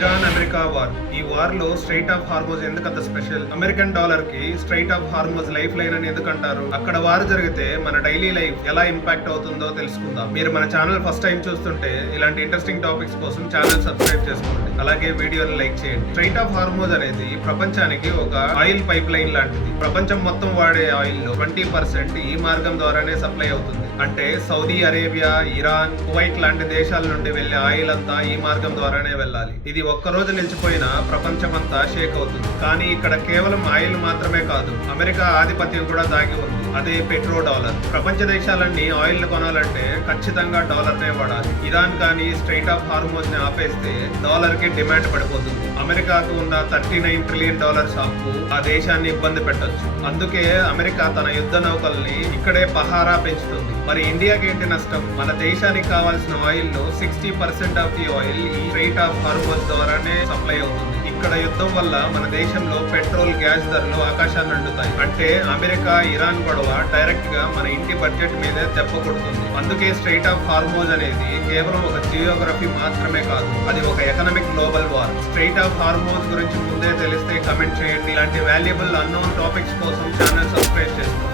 Iran America war. ఈ war లో straight of Hormuz ఎందుకంత స్పెషల్? అమెరికన్ డాలర్ కి straight of Hormuz life line అని ఎందుకంటారు? అక్కడ వార్ జరిగితే మన డైలీ లైఫ్ ఎలా ఇంపాక్ట్ అవుతుందో తెలుసుకుందాం. మీరు మన ఛానల్ ఫస్ట్ టైం చూస్తుంటే ఇలాంటి ఇంట్రెస్టింగ్ టాపిక్స్ కోసం ఛానల్ సబ్స్క్రైబ్ చేసుకోండి. అలాగే వీడియోని లైక్ చేయండి. స్ట్రైట్ ఆఫ్ హార్మోజ్ అనేది ప్రపంచానికి ఒక ఆయిల్ పైప్ లైన్ లాంటిది. ప్రపంచం మొత్తం వాడే ఆయిల్ లో 20% ఈ మార్గం ద్వారానే సప్లై అవుతుంది. అంటే సౌదీ అరేబియా, ఇరాన్, కువైట్ లాంటి దేశాల నుండి వెళ్లే ఆయిల్ అంతా ఈ మార్గం ద్వారానే వెళ్ళాలి. ఇది ఒక్కరోజు నిలిచిపోయినా ప్రపంచం అంతా షేక్ అవుతుంది. కానీ ఇక్కడ కేవలం ఆయిల్ మాత్రమే కాదు, అమెరికా ఆధిపత్యం కూడా దాగి ఉంది. అదే పెట్రో డాలర్. ప్రపంచ దేశాలన్నీ ఆయిల్ ను కొనాలంటే ఖచ్చితంగా డాలర్ నే వాడాలి. ఇరాన్ కానీ స్ట్రైట్ ఆఫ్ హార్మోజ్ ని ఆపేస్తే డాలర్ కి డిమాండ్ పడిపోతుంది. అమెరికాకు ఉన్న $39 ట్రిలియన్ అప్పు ఆ దేశాన్ని ఇబ్బంది పెట్టొచ్చు. అందుకే అమెరికా తన యుద్ధ నౌకల్ని ఇక్కడే పహారా పెంచుతుంది. మరి ఇండియాకి ఏంటి నష్టం? మన దేశానికి కావాల్సిన ఆయిల్ లో 60% ఆఫ్ ది ఆయిల్ ఈ స్ట్రైట్ ఆఫ్ హార్మోజ్ ద్వారానే సప్లై అవుతుంది. ఇక్కడ యుద్ధం వల్ల మన దేశంలో పెట్రోల్, గ్యాస్ ధరలు ఆకాశాన్ని అంటుతాయి. అంటే అమెరికా ఇరాన్ గొడవ డైరెక్ట్ గా మన ఇంటి బడ్జెట్ మీదే దెబ్బ కొడుతుంది. అందుకే స్ట్రైట్ ఆఫ్ హార్మోజ్ అనేది కేవలం ఒక జియోగ్రఫీ మాత్రమే కాదు, అది ఒక economic global war. Straight of Hormuz గురించి ముందే తెలిస్తే కమెంట్ చేయండి. ఇలాంటి వాల్యుబుల్ అన్నోన్ టాపిక్స్ కోసం ఛానల్ సబ్స్క్రైబ్ చేసుకోండి.